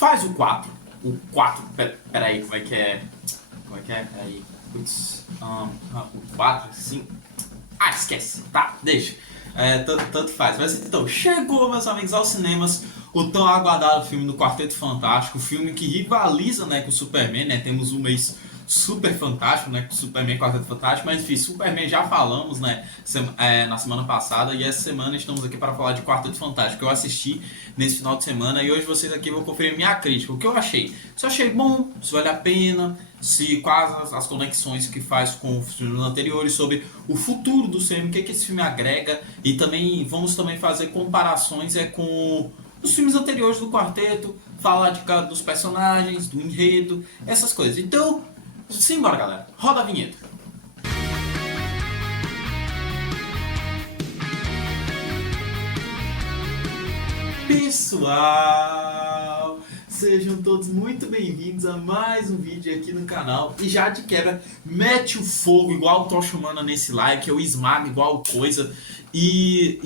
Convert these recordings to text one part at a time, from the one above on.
faz o 4. O 4, peraí, como é que é? Como é que é? Peraí. Putz, o 4, 5. Ah, esquece. Tá, deixa. Tanto faz. Mas então, chegou, meus amigos, aos cinemas o tão aguardado filme do Quarteto Fantástico, o filme que rivaliza, né, com o Superman, né? Temos um mês super fantástico, né, com o Superman e Quarteto Fantástico, mas enfim, Superman já falamos, né, na semana passada, e essa semana estamos aqui para falar de Quarteto Fantástico, que eu assisti nesse final de semana, e hoje vocês aqui vão conferir minha crítica, o que eu achei. Se eu achei bom, se vale a pena, se quais as conexões que faz com os filmes anteriores, sobre o futuro do cinema, o que esse filme agrega, e também vamos também fazer comparações com os filmes anteriores do quarteto, falar dos personagens, do enredo, essas coisas. Então, simbora, galera. Roda a vinheta. Pessoal, sejam todos muito bem-vindos a mais um vídeo aqui no canal. E já de quebra, mete o fogo igual o Tocha Humana nesse like, eu esmago igual coisa. E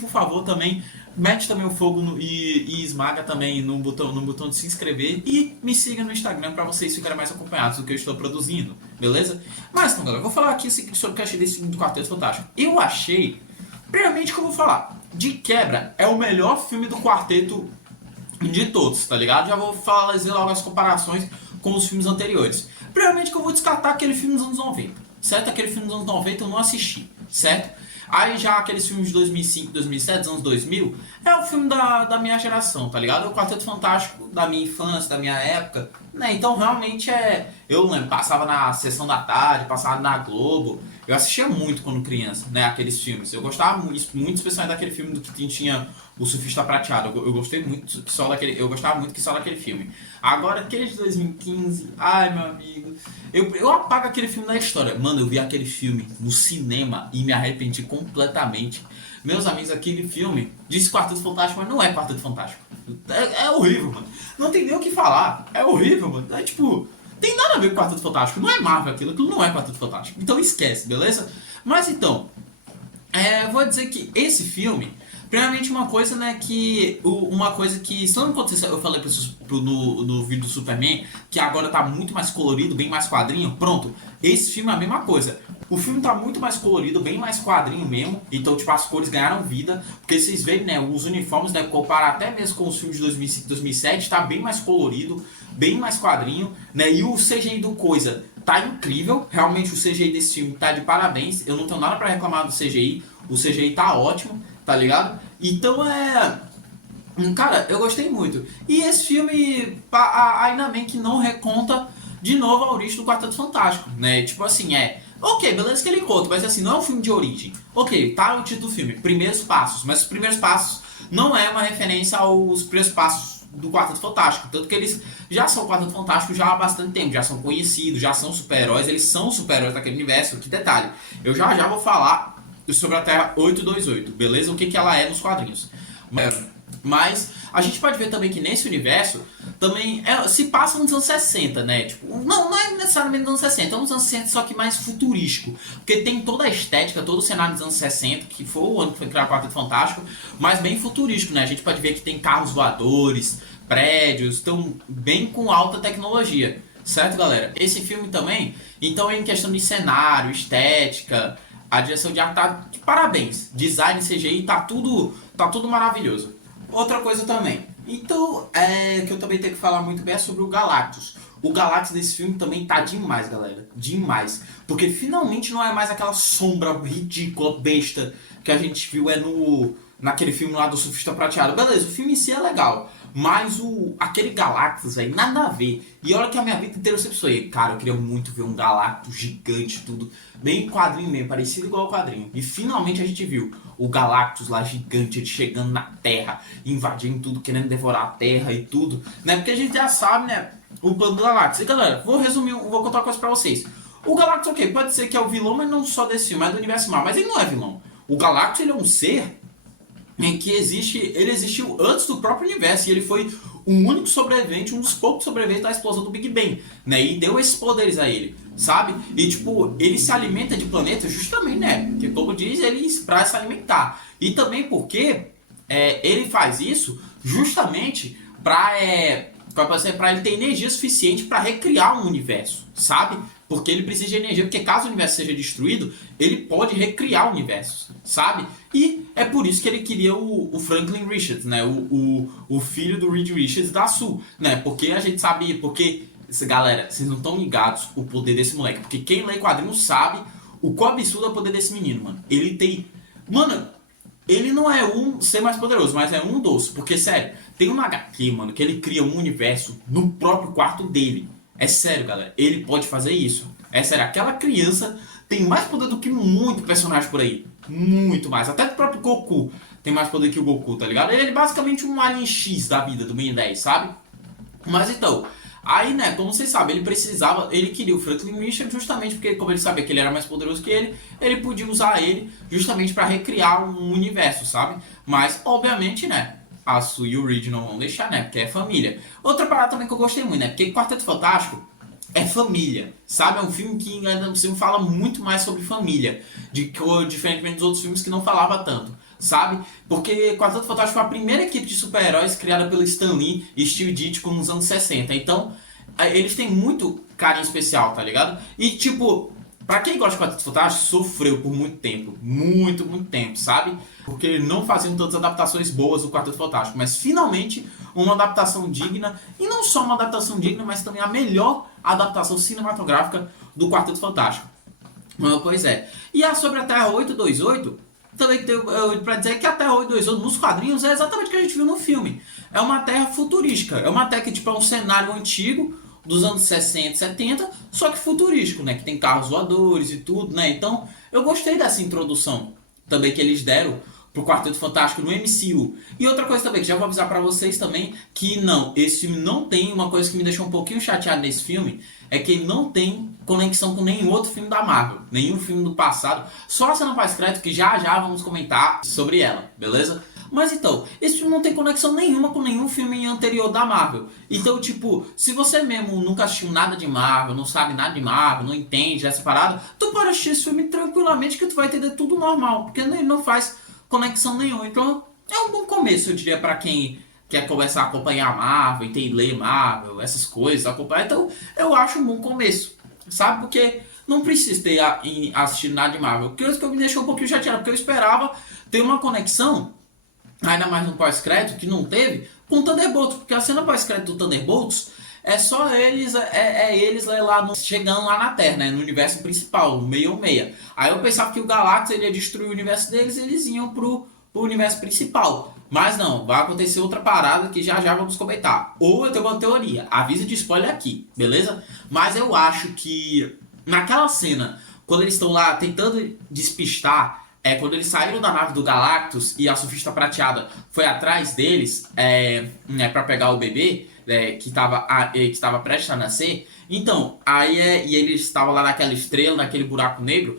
por favor também, mete também o fogo e esmaga também no botão de se inscrever. E me siga no Instagram para vocês ficarem mais acompanhados do que eu estou produzindo, beleza? Mas então, galera, eu vou falar aqui sobre o que eu achei desse filme do Quarteto Fantástico. Eu achei, primeiramente, que eu vou falar, de quebra, é o melhor filme do quarteto de todos, tá ligado? Já vou fazer logo as comparações com os filmes anteriores. Primeiramente que eu vou descartar aquele filme dos anos 90, certo? Aquele filme dos anos 90 eu não assisti, certo? Aí já aqueles filmes de 2005, 2007, dos anos 2000, é o filme da minha geração, tá ligado? É o Quarteto Fantástico da minha infância, da minha época, né? Então realmente eu lembro, passava na sessão da tarde, passava na Globo. Eu assistia muito quando criança, né, aqueles filmes. Eu gostava muito especialmente daquele filme do que tinha o Surfista Prateado. Eu gostei muito que só daquele, eu gostava muito que só daquele filme. Agora aquele de 2015, ai meu amigo, eu apago aquele filme da história. Mano, eu vi aquele filme no cinema e me arrependi completamente. Meus amigos, aquele filme diz Quarteto Fantástico, mas não é Quarteto Fantástico. É horrível, mano. Não tem nem o que falar. É horrível, mano. É tipo, tem nada a ver com Quarteto Fantástico. Não é Marvel aquilo não é Quarteto Fantástico. Então esquece, beleza? Mas então, vou dizer que esse filme, primeiramente uma coisa, né, uma coisa que, se não me acontecer, eu falei no vídeo do Superman, que agora tá muito mais colorido, bem mais quadrinho, pronto, esse filme é a mesma coisa. O filme tá muito mais colorido, bem mais quadrinho mesmo, então tipo, as cores ganharam vida, porque vocês veem, né, os uniformes, né, comparar até mesmo com os filmes de 2005, 2007, tá bem mais colorido, bem mais quadrinho, né, e o CGI do coisa tá incrível, realmente o CGI desse filme tá de parabéns, eu não tenho nada pra reclamar do CGI, o CGI tá ótimo, tá ligado? Então cara, eu gostei muito. E esse filme, ainda bem que não reconta de novo a origem do Quarteto Fantástico, né? Tipo assim, ok, beleza que ele conta, mas assim, não é um filme de origem. Ok, tá o título do filme, Primeiros Passos, mas os Primeiros Passos não é uma referência aos primeiros passos do Quarteto Fantástico. Tanto que eles já são Quarteto Fantástico já há bastante tempo, já são conhecidos, já são super-heróis, eles são super-heróis daquele universo. Que detalhe, eu já vou falar sobre a Terra 828, beleza? O que ela é nos quadrinhos. Mas a gente pode ver também que nesse universo também se passa nos anos 60, né? Tipo, não é necessariamente nos anos 60, é nos anos 60, só que mais futurístico. Porque tem toda a estética, todo o cenário dos anos 60, que foi o ano que foi criado o Quarteto Fantástico, mas bem futurístico, né? A gente pode ver que tem carros voadores, prédios, estão bem com alta tecnologia. Certo, galera? Esse filme também, então em questão de cenário, estética, a direção de arte tá de parabéns. Design, CGI, tá tudo maravilhoso. Outra coisa também. Então, que eu também tenho que falar muito bem é sobre o Galactus. O Galactus desse filme também tá demais, galera. Demais. Porque finalmente não é mais aquela sombra ridícula, besta, que a gente viu naquele filme lá do Surfista Prateado. Beleza, o filme em si é legal. Mas aquele Galactus, velho, nada a ver. E olha que a minha vida inteira eu sempre sonhei. Cara, eu queria muito ver um Galactus gigante, tudo bem quadrinho mesmo, parecido igual ao quadrinho. E finalmente a gente viu o Galactus lá gigante, ele chegando na Terra, invadindo tudo, querendo devorar a Terra e tudo. Né? Porque a gente já sabe, né, o plano do Galactus. E galera, vou contar uma coisa pra vocês. O Galactus, ok, pode ser que é o vilão, mas não só desse filme, mas do universo Marvel. Mas ele não é vilão. O Galactus, ele é um ser em que ele existiu antes do próprio universo, e ele foi o único sobrevivente, um dos poucos sobreviventes da explosão do Big Bang, né, e deu esses poderes a ele, sabe, e tipo, ele se alimenta de planetas justamente, né, porque como diz, ele para se alimentar, e também porque ele faz isso justamente para Pra ele ter energia suficiente para recriar um universo, sabe? Porque ele precisa de energia, porque caso o universo seja destruído, ele pode recriar o universo, sabe? E é por isso que ele queria o Franklin Richards, né? O filho do Reed Richards da Sue, né? Porque a gente sabia, porque, galera, vocês não estão ligados o poder desse moleque. Porque quem lê quadrinhos sabe o quão absurdo é o poder desse menino, mano. Ele tem... Mano, ele não é um ser mais poderoso, mas é um dos. Porque, sério, tem uma HQ, mano, que ele cria um universo no próprio quarto dele. É sério, galera. Ele pode fazer isso. É sério, aquela criança tem mais poder do que muito personagem por aí. Muito mais. Até o próprio Goku tem mais poder que o Goku, tá ligado? Ele é basicamente um Alien X da vida, do Ben 10, sabe? Mas então, aí, né, como vocês sabem, ele queria o Franklin Richards justamente porque, como ele sabia que ele era mais poderoso que ele podia usar ele justamente pra recriar um universo, sabe? Mas, obviamente, né, a Sue e o Reed não vão deixar, né, porque é família. Outra parada também que eu gostei muito, né, porque Quarteto Fantástico é família, sabe? É um filme que ainda por cima fala muito mais sobre família, diferentemente dos outros filmes que não falava tanto, sabe? Porque Quarteto Fantástico foi a primeira equipe de super-heróis criada pelo Stan Lee e Steve Ditko nos anos 60. Então, eles têm muito carinho especial, tá ligado? E, tipo, pra quem gosta de Quarteto Fantástico, sofreu por muito tempo. Muito, muito tempo, sabe? Porque não faziam tantas adaptações boas do Quarteto Fantástico. Mas, finalmente, uma adaptação digna. E não só uma adaptação digna, mas também a melhor adaptação cinematográfica do Quarteto Fantástico. Pois é. E sobre a Terra 828... também tem pra dizer que a Terra 828 nos quadrinhos é exatamente o que a gente viu no filme. É uma terra futurística. É uma terra que tipo, é um cenário antigo dos anos 60 e 70, só que futurístico, né? Que tem carros voadores e tudo, né? Então, eu gostei dessa introdução também que eles deram pro Quarteto Fantástico no MCU. E outra coisa também, que já vou avisar pra vocês também, que não, esse filme não tem, uma coisa que me deixou um pouquinho chateado nesse filme, é que ele não tem conexão com nenhum outro filme da Marvel, nenhum filme do passado, só a cena pós-crédito que já vamos comentar sobre ela, beleza? Mas então, esse filme não tem conexão nenhuma com nenhum filme anterior da Marvel. Então, tipo, se você mesmo nunca assistiu nada de Marvel, não sabe nada de Marvel, não entende essa parada, tu pode assistir esse filme tranquilamente que tu vai entender tudo normal, porque ele não faz conexão nenhuma. Então, é um bom começo, eu diria, pra quem quer começar a acompanhar a Marvel, e tem ler Marvel, essas coisas, acompanhar. Então, eu acho um bom começo, sabe? Porque não precisa ter assistido nada de Marvel. Que isso que me deixou um pouquinho chateado, porque eu esperava ter uma conexão, ainda mais no pós-crédito, que não teve, com o Thunderbolts. Porque a cena pós-crédito do Thunderbolts é só eles, eles lá chegando lá na Terra, né? No universo principal, no 616. Aí eu pensava que o Galactus ele ia destruir o universo deles e eles iam pro universo principal. Mas não, vai acontecer outra parada que já vamos comentar. Ou eu tenho uma teoria, aviso de spoiler aqui, beleza? Mas eu acho que naquela cena, quando eles estão lá tentando despistar, quando eles saíram da nave do Galactus e a Surfista Prateada foi atrás deles né, para pegar o bebê que estava prestes a nascer. Então, e eles estavam lá naquela estrela, naquele buraco negro.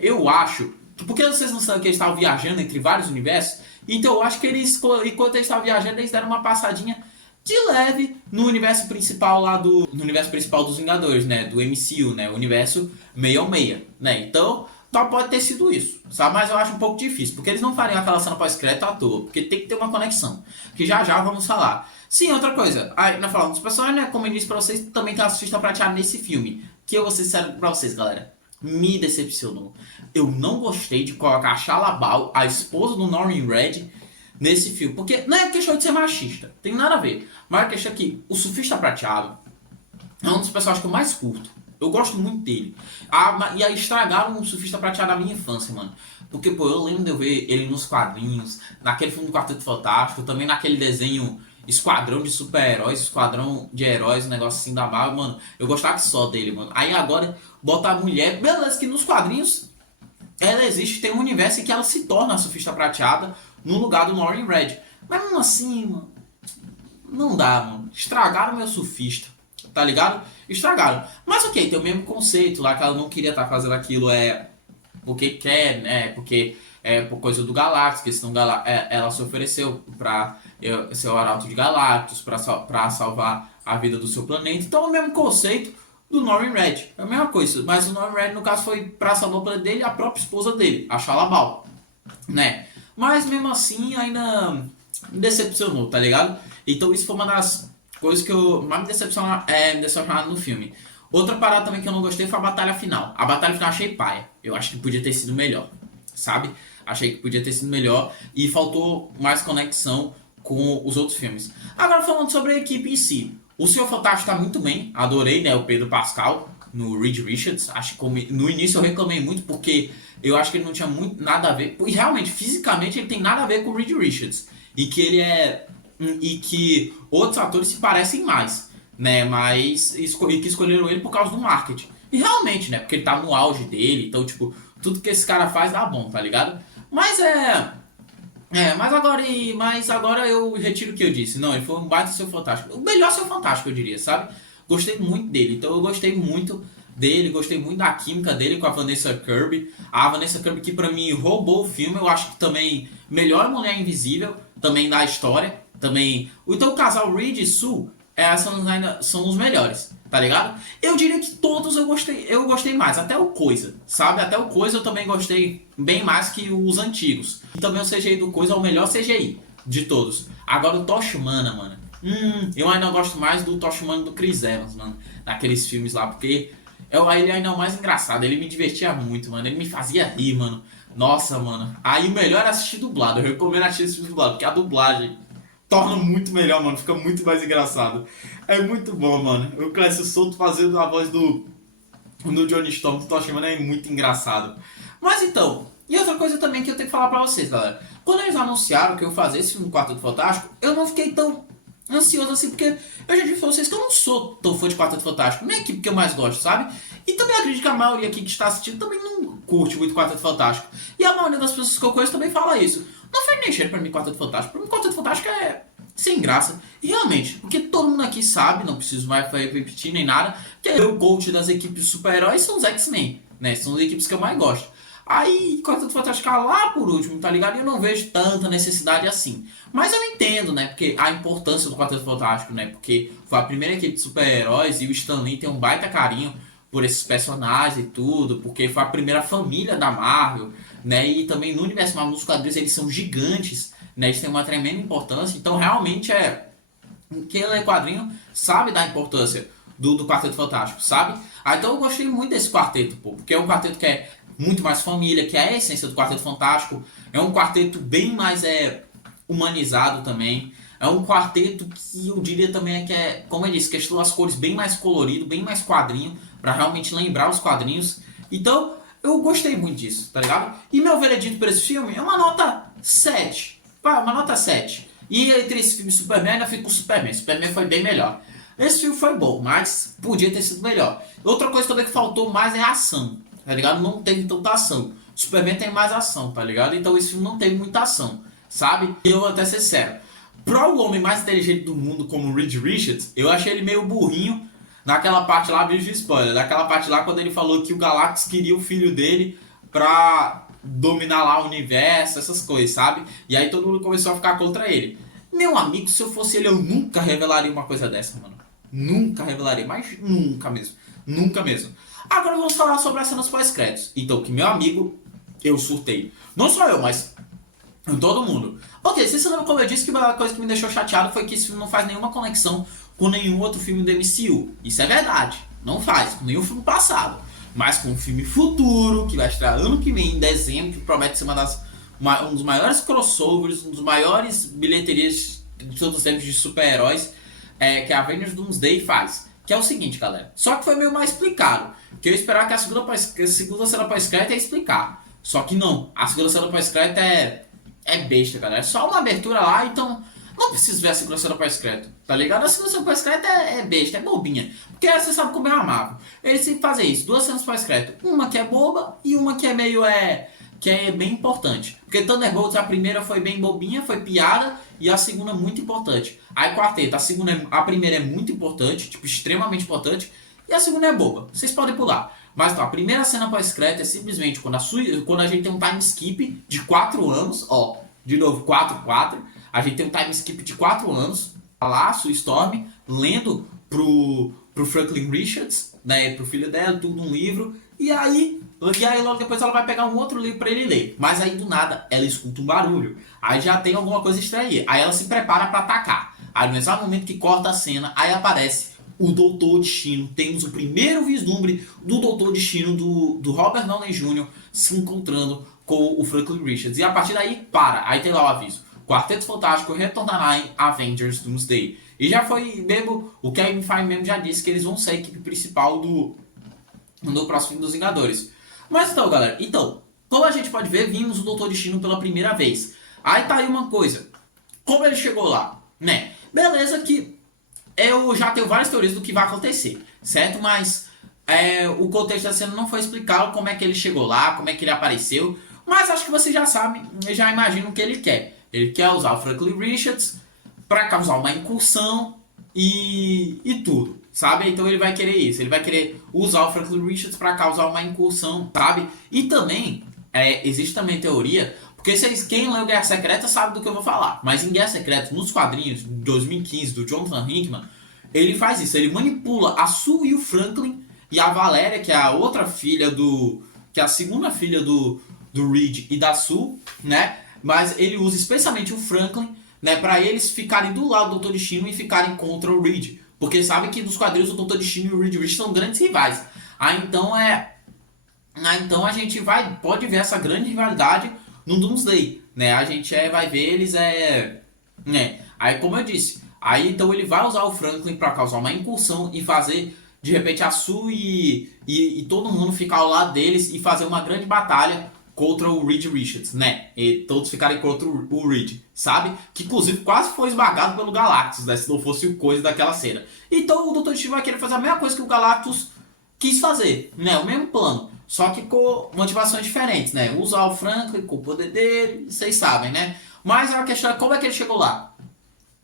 Eu acho que, porque vocês não sabem que eles estavam viajando entre vários universos, então eu acho que eles, enquanto eles estavam viajando, eles deram uma passadinha de leve no universo principal no universo principal dos Vingadores, né, do MCU, né, o universo 616, né? Então, pode ter sido isso, sabe? Mas eu acho um pouco difícil, porque eles não fariam aquela cena pós-crédito à toa, porque tem que ter uma conexão, que já vamos falar. Sim, outra coisa, aí na falando dos personagens, né, como eu disse pra vocês, também tem a Surfista Prateada nesse filme, que eu vou ser sincero pra vocês, galera, me decepcionou. Eu não gostei de colocar a Shalla-Bal, a esposa do Norman Reed, nesse filme, porque não é questão de ser machista, tem nada a ver, mas a questão é que o Surfista Prateado é um dos personagens que eu mais curto. Eu gosto muito dele. E aí estragaram o Surfista Prateado na minha infância, mano. Porque, pô, eu lembro de eu ver ele nos quadrinhos, naquele filme do Quarteto Fantástico, também naquele desenho Esquadrão de Super-Heróis, Esquadrão de Heróis, um negócio assim da Marvel, mano. Eu gostava só dele, mano. Aí agora, bota a mulher, beleza, que nos quadrinhos ela existe, tem um universo em que ela se torna a Surfista Prateada no lugar do Norman Reed. Mas mesmo assim, mano, não dá, mano. Estragaram meu surfista, tá ligado? Estragaram. Mas ok, tem o mesmo conceito lá, que ela não queria estar fazendo aquilo, porque quer, né? Porque é por coisa do Galactus, que senão ela se ofereceu pra ser o arauto de Galactus, pra salvar a vida do seu planeta. Então é o mesmo conceito do Norman Reed. É a mesma coisa, mas o Norman Reed no caso foi pra salvar o planeta dele e a própria esposa dele, a Shalla-Bal, né? Mas mesmo assim ainda me decepcionou, tá ligado? Então isso foi uma das Coisa que eu mais me decepcionaram no filme. Outra parada também que eu não gostei foi a batalha final. A batalha final eu achei paia. Eu acho que podia ter sido melhor, sabe? Achei que podia ter sido melhor e faltou mais conexão com os outros filmes. Agora falando sobre a equipe em si. O Senhor Fantástico tá muito bem. Adorei, né, o Pedro Pascal no Reed Richards. Acho que no início eu reclamei muito porque eu acho que ele não tinha muito nada a ver. E realmente, fisicamente, ele tem nada a ver com o Reed Richards. E que ele é e que outros atores se parecem mais, né? Mas e que escolheram ele por causa do marketing. E realmente, né? Porque ele tá no auge dele, então, tipo, tudo que esse cara faz dá bom, tá ligado? Mas mas agora eu retiro o que eu disse. Não, ele foi um baita Seu Fantástico. O melhor Seu Fantástico, eu diria, sabe? Gostei muito dele. Então eu gostei muito dele, gostei muito da química dele com a Vanessa Kirby. A Vanessa Kirby que pra mim roubou o filme, eu acho que também melhor Mulher Invisível, também da história, também. Então o casal Reed e Sue são os melhores, tá ligado? Eu diria que todos eu gostei mais, até o Coisa, sabe? Até o Coisa eu também gostei bem mais que os antigos. E também o CGI do Coisa é o melhor CGI de todos. Agora o Tosh Humana, mano. Eu ainda gosto mais do Tosh Humana do Chris Evans, mano. Naqueles filmes lá, porque ele ainda é o mais engraçado. Ele me divertia muito, mano. Ele me fazia rir, mano. Nossa, mano. Aí o melhor é assistir dublado. Eu recomendo assistir esse filme dublado, porque a dublagem torna muito melhor, mano. Fica muito mais engraçado. É muito bom, mano. O Clécio Souto fazendo a voz do Johnny Storm do Tosh Humana é muito engraçado. Mas então, e outra coisa também que eu tenho que falar pra vocês, galera. Quando eles anunciaram que eu ia fazer esse filme do Quarteto Fantástico, eu não fiquei tão ansioso assim, porque eu já disse pra vocês que eu não sou tão fã de Quarteto Fantástico, nem a equipe que eu mais gosto, sabe? E também acredito que a maioria aqui que está assistindo também não curte muito Quarteto Fantástico. E a maioria das pessoas que eu conheço também fala isso. Não faz nem cheiro pra mim Quarteto Fantástico. Pra mim Quarteto Fantástico é sem graça. E realmente, porque todo mundo aqui sabe, não preciso mais repetir nem nada, que o coach das equipes de super-heróis são os X-Men, né? São as equipes que eu mais gosto. Aí, Quarteto Fantástico lá por último, tá ligado? E eu não vejo tanta necessidade assim. Mas eu entendo, né? Porque a importância do Quarteto Fantástico, né? Porque foi a primeira equipe de super-heróis e o Stan Lee tem um baita carinho por esses personagens e tudo, porque foi a primeira família da Marvel, né? E também no universo Marvel, nos quadrinhos, eles são gigantes, né? Eles têm uma tremenda importância. Então, realmente, quem lê quadrinho sabe da importância do Quarteto Fantástico, sabe? Então eu gostei muito desse quarteto, pô, porque é um quarteto que é muito mais família, que é a essência do Quarteto Fantástico. É um quarteto bem mais humanizado também. É um quarteto que eu diria também como eu disse, que as cores bem mais colorido, bem mais quadrinho, pra realmente lembrar os quadrinhos. Então, eu gostei muito disso, tá ligado? E meu veredito por esse filme é uma nota 7. Pá, uma nota 7. E entre esse filme e Superman, ainda fico com o Superman. Superman foi bem melhor. Esse filme foi bom, mas podia ter sido melhor. Outra coisa também que faltou mais é a ação, tá ligado? Não teve tanta ação. Superman tem mais ação, tá ligado? Então esse filme não teve muita ação, sabe? E eu vou até ser sério. Pro o homem mais inteligente do mundo, como o Reed Richards, eu achei ele meio burrinho naquela parte lá, vídeo de spoiler, naquela parte lá quando ele falou que o Galactus queria o filho dele pra dominar lá o universo, essas coisas, sabe? E aí todo mundo começou a ficar contra ele. Meu amigo, se eu fosse ele, eu nunca revelaria uma coisa dessa, mano. Nunca revelaria, mas nunca mesmo. Nunca mesmo. Agora vamos falar sobre as cenas pós-créditos. Então, que meu amigo, eu surtei. Não só eu, mas todo mundo. Ok, vocês lembram como eu disse que uma coisa que me deixou chateado foi que esse filme não faz nenhuma conexão com nenhum outro filme do MCU. Isso é verdade. Não faz, com nenhum filme passado. Mas com um filme futuro, que vai estrear ano que vem, em dezembro, que promete ser um dos maiores crossovers, um dos maiores bilheterias de todos os tempos de super-heróis, que a Avengers Doomsday faz. Que é o seguinte, galera. Só que foi meio mal explicado. Que eu esperava que a segunda cena pós-crédito ia explicar. Só que não. A segunda cena pós-crédito é besta, galera. É só uma abertura lá, então não preciso ver a segunda cena pós-crédito. Tá ligado? A segunda cena pós-crédito é besta, é bobinha. Porque você sabe como é a Marvel. Eles sempre fazem isso. Duas cenas pós-crédito. Uma que é boba e uma que é meio que é bem importante. Porque Thunderbolts, a primeira foi bem bobinha, foi piada, e a segunda muito importante. Aí Quarteto, a primeira é muito importante, tipo, extremamente importante, e a segunda é boba. Vocês podem pular. Mas então, a primeira cena pós-crédito é simplesmente quando a gente tem um time skip de 4 anos, ó, de novo, 4, a gente tem um time skip de 4 anos, lá, Sue Storm, lendo pro Franklin Richards, né, pro filho dela, tudo um livro, e aí logo depois ela vai pegar um outro livro pra ele ler. Mas aí do nada ela escuta um barulho. Aí já tem alguma coisa estranha. Aí ela se prepara pra atacar. Aí no exato momento que corta a cena, aí aparece o Doutor Destino. Temos o primeiro vislumbre do Doutor Destino do Robert Downey Jr. se encontrando com o Franklin Richards. E a partir daí, para. Aí tem lá o aviso. Quarteto Fantástico retornará em Avengers Doomsday. E já foi mesmo, o Kevin Feige mesmo já disse que eles vão ser a equipe principal do próximo filme dos Vingadores. Mas então, galera, como a gente pode ver, vimos o Doutor Destino pela primeira vez. Aí tá aí uma coisa. Como ele chegou lá, né? Beleza que eu já tenho várias teorias do que vai acontecer, certo? Mas o contexto da cena não foi explicado como é que ele chegou lá, como é que ele apareceu. Mas acho que vocês já sabem, já imaginam o que ele quer. Ele quer usar o Franklin Richards para causar uma incursão e tudo, sabe? Então ele vai querer isso. Ele vai querer usar o Franklin Richards para causar uma incursão, sabe? E também, existe também teoria, porque quem leu Guerra Secreta sabe do que eu vou falar. Mas em Guerra Secreta, nos quadrinhos de 2015 do Jonathan Hickman, ele faz isso. Ele manipula a Sue e o Franklin e a Valéria, que é a outra filha que é a segunda filha do Reed e da Sue, né? Mas ele usa especialmente o Franklin, né, para eles ficarem do lado do Doutor Destino e ficarem contra o Reed. Porque sabe que nos quadrinhos o Doutor Destino e o Reed Richards são grandes rivais. Então a gente pode ver essa grande rivalidade no Doomsday, né? A gente vai ver eles né? Aí como eu disse, aí então ele vai usar o Franklin para causar uma incursão e fazer de repente a Sue e todo mundo ficar ao lado deles e fazer uma grande batalha contra o Reed Richards, né? E todos ficarem contra o Reed, sabe? Que inclusive quase foi esmagado pelo Galactus, né? Se não fosse o coisa daquela cena. Então o Dr. Destino vai querer fazer a mesma coisa que o Galactus quis fazer, né? O mesmo plano, só que com motivações diferentes, né? Usar o Franklin com o poder dele, vocês sabem, né? Mas a questão é como é que ele chegou lá?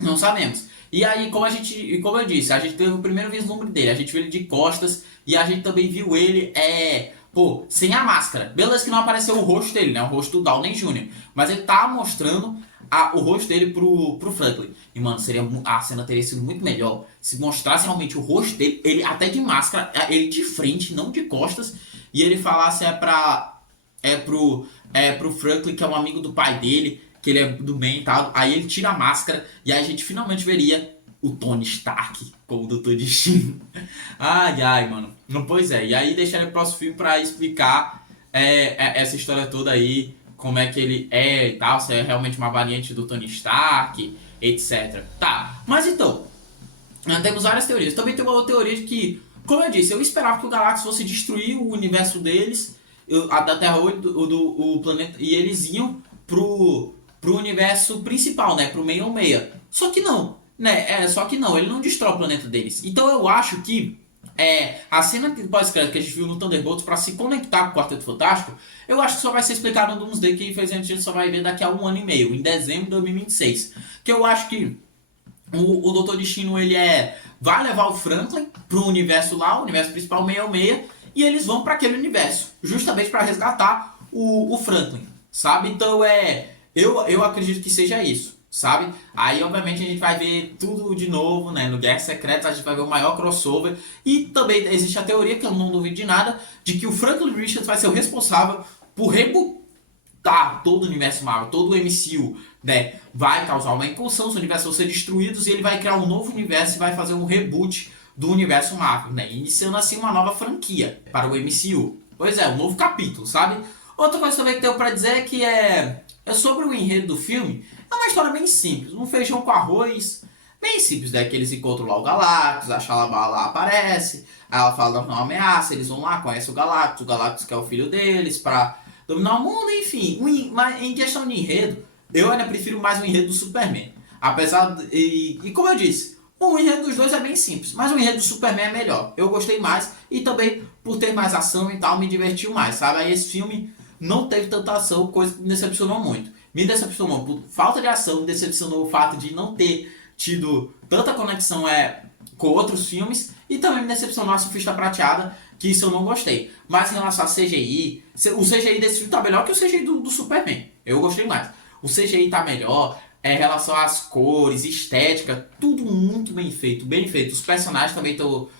Não sabemos. E aí, como eu disse, a gente teve o primeiro vislumbre dele, a gente viu ele de costas e a gente também viu ele sem a máscara. Beleza que não apareceu o rosto dele, né? O rosto do Downey Jr. Mas ele tá mostrando o rosto dele pro Franklin. E, mano, a cena teria sido muito melhor se mostrasse realmente o rosto dele, ele até de máscara, ele de frente, não de costas, e ele falasse pro Franklin, que é um amigo do pai dele, que ele é do bem e tal. Aí ele tira a máscara e aí a gente finalmente veria o Tony Stark como o Doutor Destino. Ai, mano. Pois é. E aí deixaria o próximo filme pra explicar essa história toda aí, como é que ele é e tal, se é realmente uma variante do Tony Stark, etc. Tá, mas então, temos várias teorias. Também tem uma outra teoria de que, como eu disse, eu esperava que o Galactus fosse destruir o universo deles, da Terra 8, o planeta, e eles iam pro universo principal, né, pro 616. Só que não, né, ele não destrói o planeta deles. Então eu acho que a cena pós-crédito que a gente viu no Thunderbolts para se conectar com o Quarteto Fantástico, eu acho que só vai ser explicado no Doomsday, que infelizmente a gente só vai ver daqui a 1 ano e meio, em dezembro de 2026. Que eu acho que o Doutor Destino, ele vai levar o Franklin pro universo lá, o universo principal 616, e eles vão para aquele universo, justamente para resgatar o Franklin, sabe? Então eu acredito que seja isso, sabe? Aí obviamente a gente vai ver tudo de novo, né? No Guerra Secreta a gente vai ver o maior crossover. E também existe a teoria, que eu não duvido de nada, de que o Franklin Richards vai ser o responsável por rebootar todo o universo Marvel, todo o MCU, né? Vai causar uma incursão, os universos vão ser destruídos e ele vai criar um novo universo e vai fazer um reboot do universo Marvel, né? Iniciando assim uma nova franquia para o MCU. Pois é, um novo capítulo, sabe? Outra coisa também que tenho pra dizer é que é sobre o enredo do filme. É uma história bem simples, um feijão com arroz, bem simples, né? Que eles encontram lá o Galactus, a Shalabar lá aparece, aí ela fala uma ameaça, eles vão lá, conhecem o Galactus que é o filho deles, pra dominar o mundo, enfim. Em questão de enredo, eu ainda prefiro mais o enredo do Superman. Apesar e como eu disse, o enredo dos dois é bem simples, mas o enredo do Superman é melhor. Eu gostei mais e também por ter mais ação e tal, me divertiu mais, sabe? Aí esse filme não teve tanta ação, coisa que me decepcionou muito. Me decepcionou por falta de ação, me decepcionou o fato de não ter tido tanta conexão com outros filmes, e também me decepcionou a Surfista Prateada, que isso eu não gostei. Mas em relação a CGI, o CGI desse filme tá melhor que o CGI do Superman. Eu gostei mais. O CGI tá melhor, em relação às cores, estética, tudo muito bem feito, bem feito. Os personagens também tão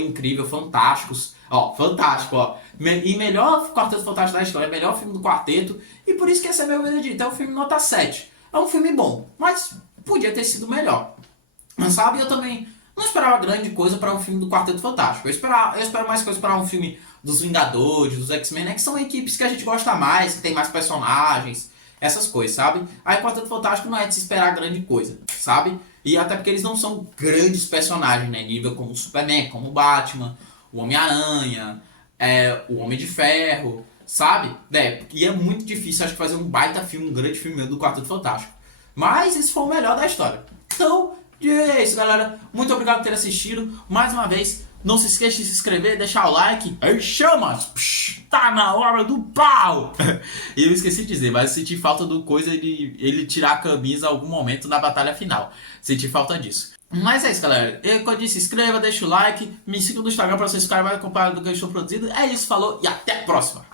incríveis, fantásticos. Fantástico, E melhor Quarteto Fantástico da história, melhor filme do quarteto. E por isso que esse é meu veredito. É um filme nota 7. É um filme bom, mas podia ter sido melhor. sabe? Eu também não esperava grande coisa para um filme do Quarteto Fantástico. Eu espero mais coisa para um filme dos Vingadores, dos X-Men, né? Que são equipes que a gente gosta mais, que tem mais personagens, essas coisas, sabe? Aí Quarteto Fantástico não é de se esperar grande coisa, sabe? E até porque eles não são grandes personagens, né? Nível como o Superman, como o Batman, o Homem-Aranha, o Homem de Ferro, sabe? E é muito difícil, acho que fazer um baita filme, um grande filme do Quarteto Fantástico. Mas esse foi o melhor da história. Então, é isso, galera. Muito obrigado por ter assistido. Mais uma vez, não se esqueça de se inscrever, deixar o like. Aí chama! Tá na hora do pau! E eu esqueci de dizer, mas eu senti falta do coisa de ele tirar a camisa em algum momento na batalha final. Senti falta disso. Mas é isso, galera. Como eu disse, se inscreva, deixa o like, me siga no Instagram pra vocês ficarem mais acompanhados do que eu estou produzindo. É isso, falou e até a próxima!